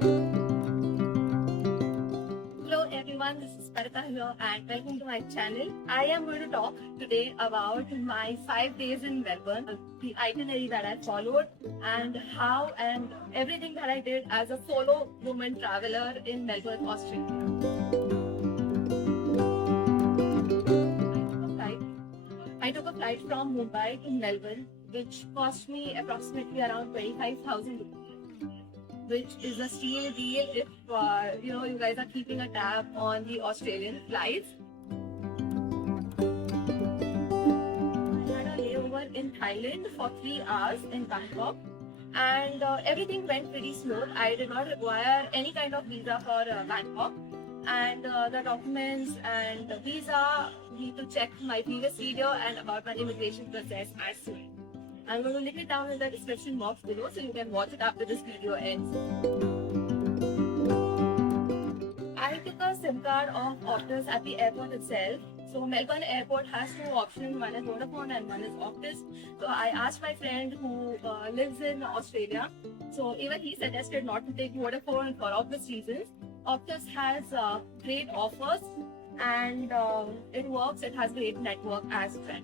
Hello everyone, this is Parita here and welcome to my channel. I am going to talk today about my 5 days in Melbourne, the itinerary that I followed and how and everything that I did as a solo woman traveler in Melbourne, Australia. I took a flight from Mumbai to Melbourne, which cost me approximately around 25,000 rupees, which is a steal deal if you guys are keeping a tab on the Australian flights. I had a layover in Thailand for 3 hours in Bangkok, and everything went pretty smooth. I did not require any kind of visa for Bangkok, and the documents and the visa need to check my previous video and about my immigration process as soon. I'm going to link it down in the description box below so you can watch it after this video ends. I took a SIM card of Optus at the airport itself. So Melbourne airport has 2 options, one is Vodafone and one is Optus. So I asked my friend who lives in Australia. So even he suggested not to take Vodafone for obvious reasons. Optus has great offers and it works, it has great network as well.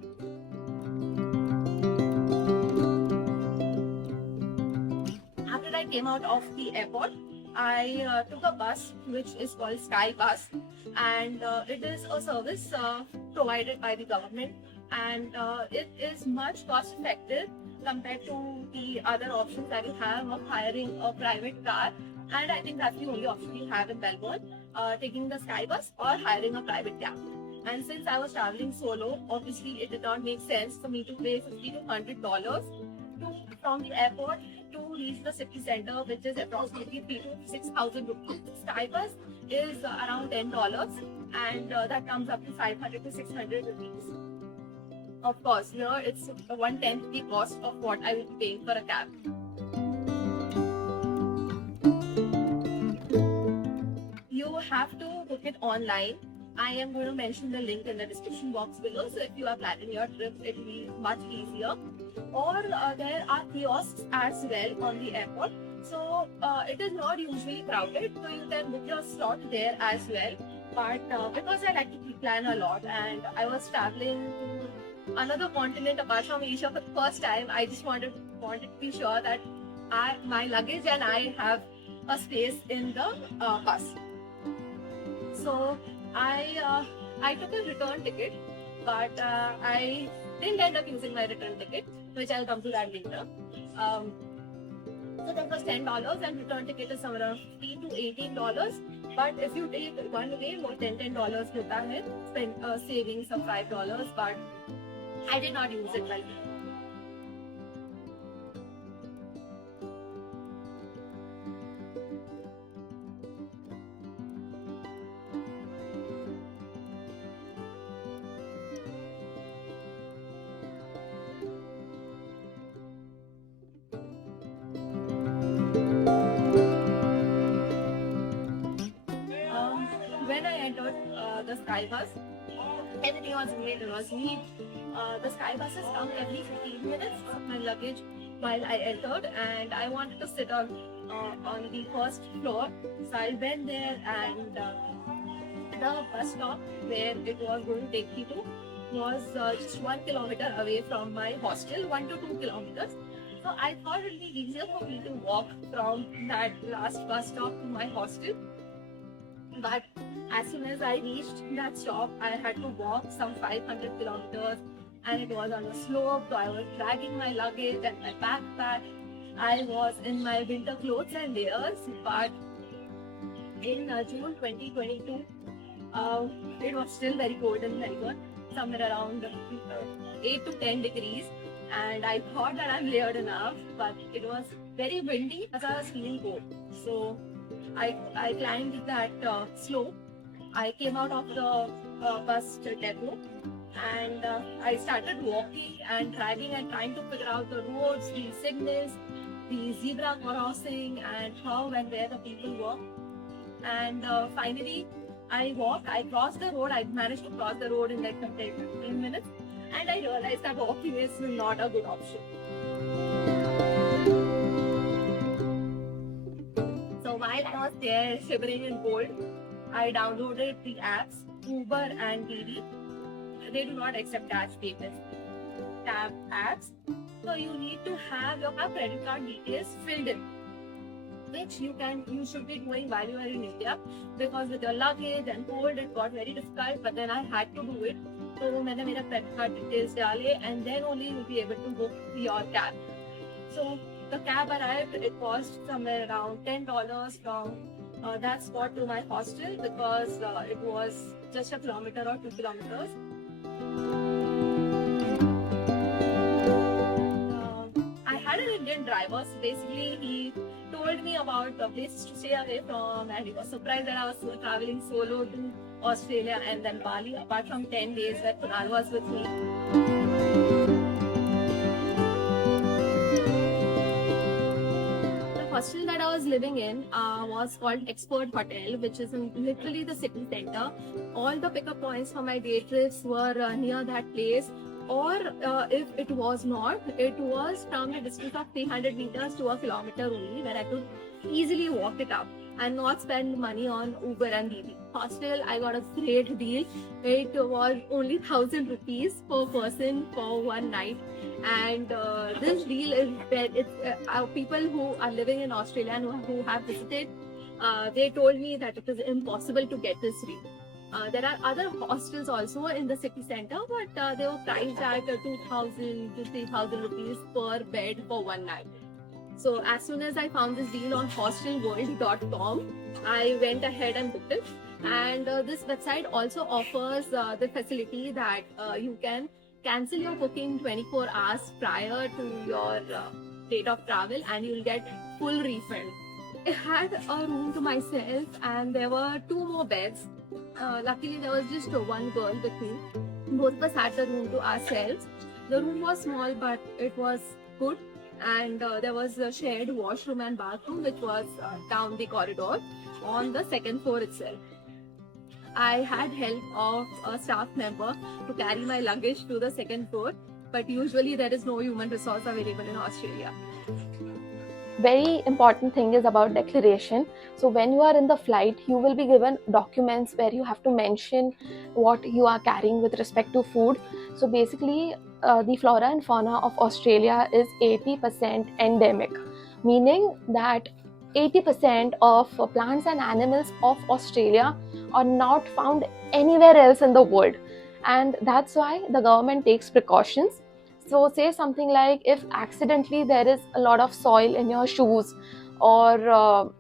After I came out of the airport, I took a bus which is called Sky Bus, and it is a service provided by the government, and it is much cost effective compared to the other options that you have of hiring a private car, and I think that's the only option you have in Melbourne, taking the Sky Bus or hiring a private cab. And since I was traveling solo, obviously it did not make sense for me to pay $50 to $100 from the airport to reach the city center, which is approximately 3,000 to 6,000 rupees. Sky Bus is around $10, and that comes up to 500 to 600 rupees. Of course, it's 1/10 the cost of what I would be paying for a cab. You have to book it online. I am going to mention the link in the description box below, so if you are planning your trip, it will be much easier. Or there are kiosks as well on the airport, so it is not usually crowded, so you can book your slot there as well. But because I like to plan a lot and I was traveling to another continent apart from Asia for the first time, I just wanted to be sure that my luggage and I have a space in the bus. So I took a return ticket, but I didn't end up using my return ticket, which I'll come to that later. So that was $10 and return ticket is somewhere around $15 to $18. But if you take one way, more than $10 hota hai, spend savings of $5, but I did not use it well. When I entered the Sky Bus, everything was great, it was neat. The Sky Buses come every 15 minutes of my luggage while I entered, and I wanted to sit on the first floor. So I went there, and the bus stop where it was going to take me to was just 1 kilometer away from my hostel, 1 to 2 kilometers. So I thought it would be easier for me to walk from that last bus stop to my hostel. But as soon as I reached that stop, I had to walk some 500 kilometers, and it was on a slope, so I was dragging my luggage and my backpack. I was in my winter clothes and layers, but in June 2022, it was still very cold in Melbourne, somewhere around 8 to 10 degrees, and I thought that I'm layered enough, but it was very windy as I was feeling cold. So I climbed that slope. I came out of the bus depot, and I started walking and driving and trying to figure out the roads, the signals, the zebra crossing, and how and where the people were. And finally, I crossed the road. I managed to cross the road in like 15 minutes, and I realized that walking is not a good option. So while I was there shivering in cold, I downloaded the apps Uber and Didi. They do not accept cash payments, cab apps. So you need to have your credit card details filled in, which you should be doing while you are in India, because with your luggage and cold it got very difficult. But then I had to do it. So मैंने मेरा credit card details डाले, and then only you'll be able to book your cab. So the cab arrived. It cost somewhere around $10 from that spot to my hostel, because it was just a kilometer or 2 kilometers. I had an Indian driver. So basically, he told me about the places to stay away from, and he was surprised that I was traveling solo to Australia and then Bali, apart from 10 days where Kunal was with me. The hostel that I was living in was called Expert Hotel, which is in literally the city center. All the pickup points for my day trips were near that place, or if it was not, it was from the distance of 300 meters to a kilometer only, where I could easily walk it up and not spend money on Uber and Didi. Hostel, I got a great deal. It was only 1,000 rupees per person for one night. And this deal is people who are living in Australia and who have visited, they told me that it is impossible to get this deal. There are other hostels also in the city center, but they were priced at 2,000 to 3,000 rupees per bed for one night. So as soon as I found this deal on hostelworld.com, I went ahead and booked it. And this website also offers the facility that you can cancel your booking 24 hours prior to your date of travel, and you'll get full refund. I had a room to myself, and there were 2 more beds. Luckily, there was just one girl with me. Both of us had the room to ourselves. The room was small, but it was good. And there was a shared washroom and bathroom, which was down the corridor on the second floor itself. I had help of a staff member to carry my luggage to the second floor, but usually there is no human resource available in Australia. Very important thing is about declaration. So when you are in the flight, you will be given documents where you have to mention what you are carrying with respect to food. So basically, the flora and fauna of Australia is 80% endemic, meaning that 80% of plants and animals of Australia are not found anywhere else in the world. And that's why the government takes precautions. So say something like, if accidentally there is a lot of soil in your shoes, or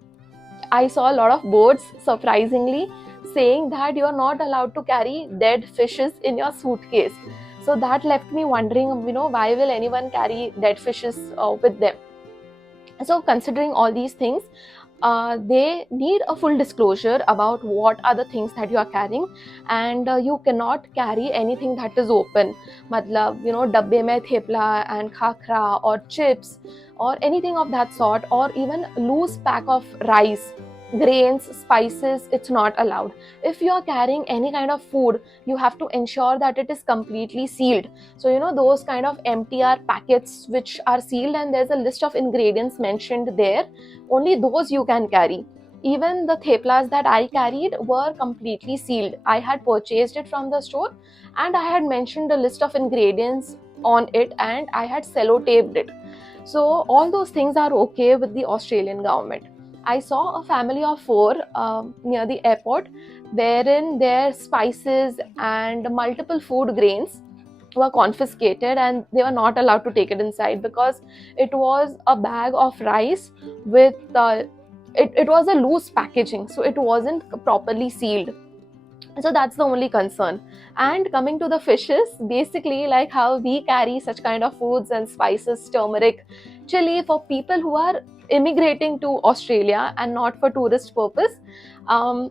I saw a lot of boards, surprisingly, saying that you are not allowed to carry dead fishes in your suitcase. So that left me wondering, why will anyone carry dead fishes with them? So considering all these things, they need a full disclosure about what are the things that you are carrying, and you cannot carry anything that is open. Matlab, dabbe mein thepla and khakra or chips or anything of that sort, or even loose pack of rice, grains, spices, it's not allowed. If you are carrying any kind of food, you have to ensure that it is completely sealed. So those kind of MTR packets which are sealed and there's a list of ingredients mentioned there, only those you can carry. Even the theplas that I carried were completely sealed. I had purchased it from the store and I had mentioned a list of ingredients on it, and I had sellotaped it. So all those things are okay with the Australian government. I saw a family of 4 near the airport, wherein their spices and multiple food grains were confiscated, and they were not allowed to take it inside because it was a bag of rice with it was a loose packaging, so it wasn't properly sealed. So that's the only concern. And coming to the fishes, basically like how we carry such kind of foods and spices, turmeric, chili, for people who are immigrating to Australia and not for tourist purpose,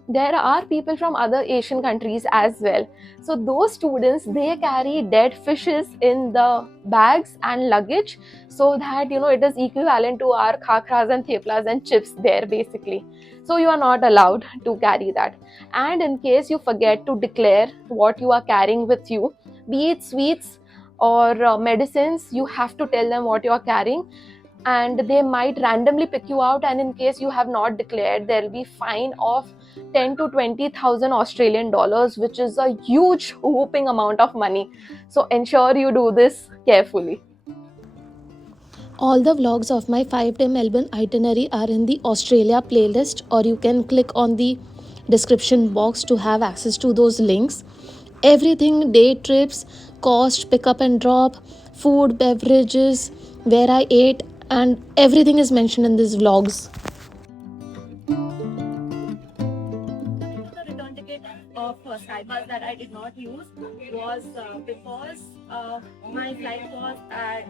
there are people from other Asian countries as well. So those students, they carry dead fishes in the bags and luggage, so that it is equivalent to our khakras and theplas and chips there basically. So you are not allowed to carry that. And in case you forget to declare what you are carrying with you, be it sweets or medicines, you have to tell them what you are carrying. and they might randomly pick you out, and in case you have not declared, there will be fine of 10 to 20,000 Australian dollars, which is a huge whooping amount of money. So ensure you do this carefully. All the vlogs of my 5-day Melbourne itinerary are in the Australia playlist, or you can click on the description box to have access to those links. Everything, day trips, cost, pick up and drop, food, beverages, where I ate, and everything is mentioned in these vlogs. The return ticket of Skybus that I did not use was because my flight was at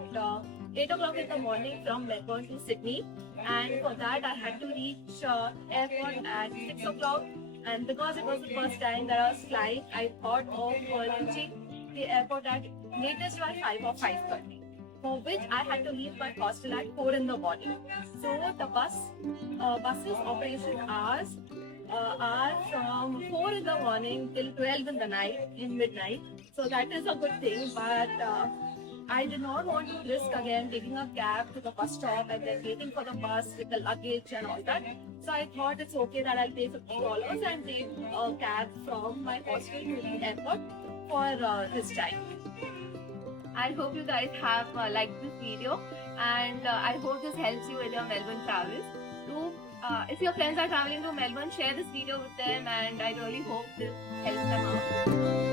8 o'clock in the morning from Melbourne to Sydney, and for that I had to reach airport at 6 o'clock. And because it was the first time that I was flying, I thought of reaching the airport at latest by 5 or 5:30. For which I had to leave my hostel at 4 in the morning. So the buses operation hours are from 4 in the morning till 12 in the night, in midnight. So that is a good thing, but I did not want to risk again taking a cab to the bus stop and then waiting for the bus with the luggage and all that. So I thought it's okay that I'll pay $50 and take a cab from my hostel to the airport for this time. I hope you guys have liked this video, and I hope this helps you with your Melbourne travels. Do if your friends are traveling to Melbourne, share this video with them, and I really hope this helps them out.